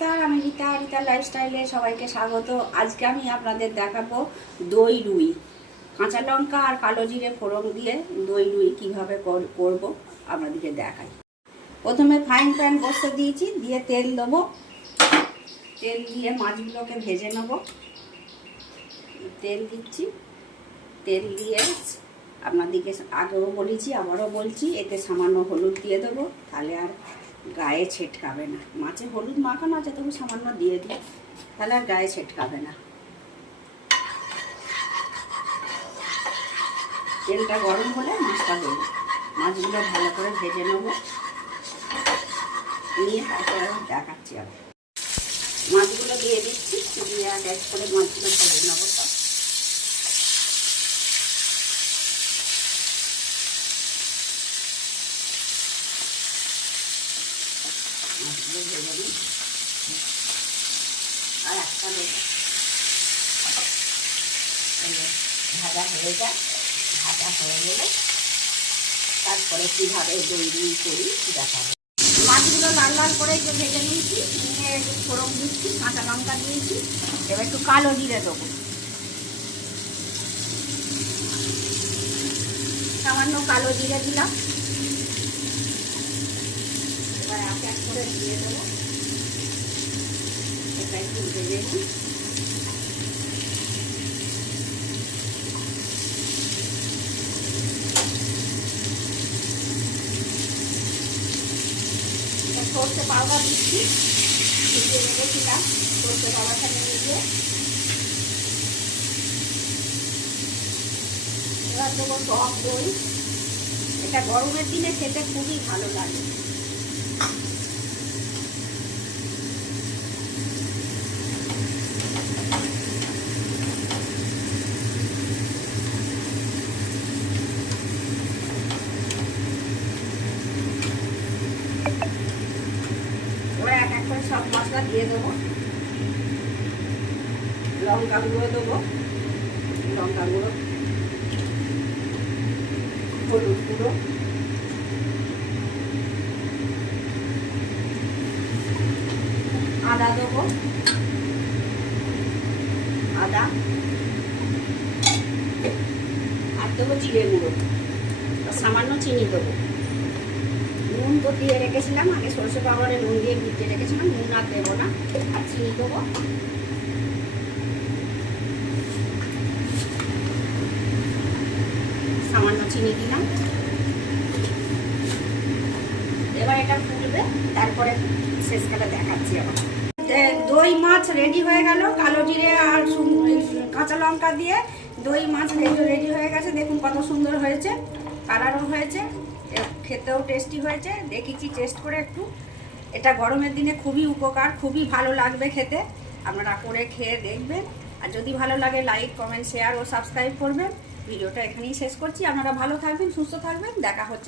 নমস্কার, আমি রীতা রীতা লাইফস্টাইলে সবাইকে স্বাগত। আজকে আমি আপনাদের দেখাবো দই রুই। কাঁচা লঙ্কা আর কালো জিরে ফোড়ন দিয়ে দই রুই কীভাবে কর- করব আপনাদেরকে দেখাই। প্রথমে ফ্রাইং প্যান বসতে দিয়েছি, দিয়ে তেল দেবো। তেল দিয়ে মাছগুলোকে ভেজে নেব। তেল দিচ্ছি। তেল দিয়ে আপনাদেরকে আগেও বলেছি, আবারও বলছি, এতে সামান্য হলুদ দিয়ে দেবো। তাহলে আর গায়ে ছেটকাবে না। মাছে হলুদ মাখানো আছে, তবু সামান্য দিয়ে দিই। তাহলে আর গায়ে ছেটকাবে না। তেলটা গরম হলে মাছটা দেবো মাছগুলো ভালো করে ভেজে নেব। নিয়ে তারপরে দেখাচ্ছি আবার। মাছগুলো দিয়ে দিচ্ছি, দিয়ে এক এক করে মাছগুলো ভেজে নেব। মাছগুলো ভেজে নিই আর একটা ভাজা হয়ে যায় ভাজা হয়ে গেলে তারপরে কীভাবে দই দই করি দেখাবো মাছগুলো লাল লাল করে একটু ভেজে নিয়েছি, নিয়ে একটু ফোড়ন দিচ্ছি, কাঁচা লঙ্কা দিয়েছি, এবার একটু কালো জিরে দেবো। সামান্য কালো জিরে দিলাম। এটা একটু ভেজে নিই। সর্ষে পাউডার দিচ্ছি। ভিজিয়ে রেখেছিলাম সর্ষে পাউডারটা নিয়ে দিয়ে এবার দেবো টক দই। এটা গরমের দিনে খেতে খুবই ভালো লাগে এবার এক এক করে সব মশলা দিয়ে দেবো। লঙ্কা গুঁড়ো দেবো। লঙ্কা গুঁড়ো হলুদ গুঁড়ো আদা দেবো। আদা। আর দেবো জিরে গুঁড়ো। সামান্য চিনি দেবো। নুন তো দিয়ে রেখেছিলাম, আগে সরষে পাউডারে নুন দিয়ে ভিজিয়ে রেখেছিলাম, নুন আর দেবো না, আর চিনি দেবো। সামান্য চিনি দিলাম এবার এটা ফুটবে তারপরে শেষকালে দেখাচ্ছি আবার। দই মাছ রেডি হয়ে গেল, কালো জিরে আর কাঁচা লঙ্কা দিয়ে দই মাছ রেডি হয়ে গেছে। দেখুন কত সুন্দর হয়েছে, কালারও হয়েছে খেতেও টেস্টি হয়েছে। দেখেছি টেস্ট করে একটু। এটা গরমের দিনে খুবই উপকার, খুবই ভালো লাগবে খেতে। আপনারা করে খেয়ে দেখবেন। আর যদি ভালো লাগে লাইক কমেন্ট শেয়ার ও সাবস্ক্রাইব করবেন। ভিডিওটা এখানেই শেষ করছি। আপনারা ভালো থাকবেন, সুস্থ থাকবেন। দেখা হচ্ছে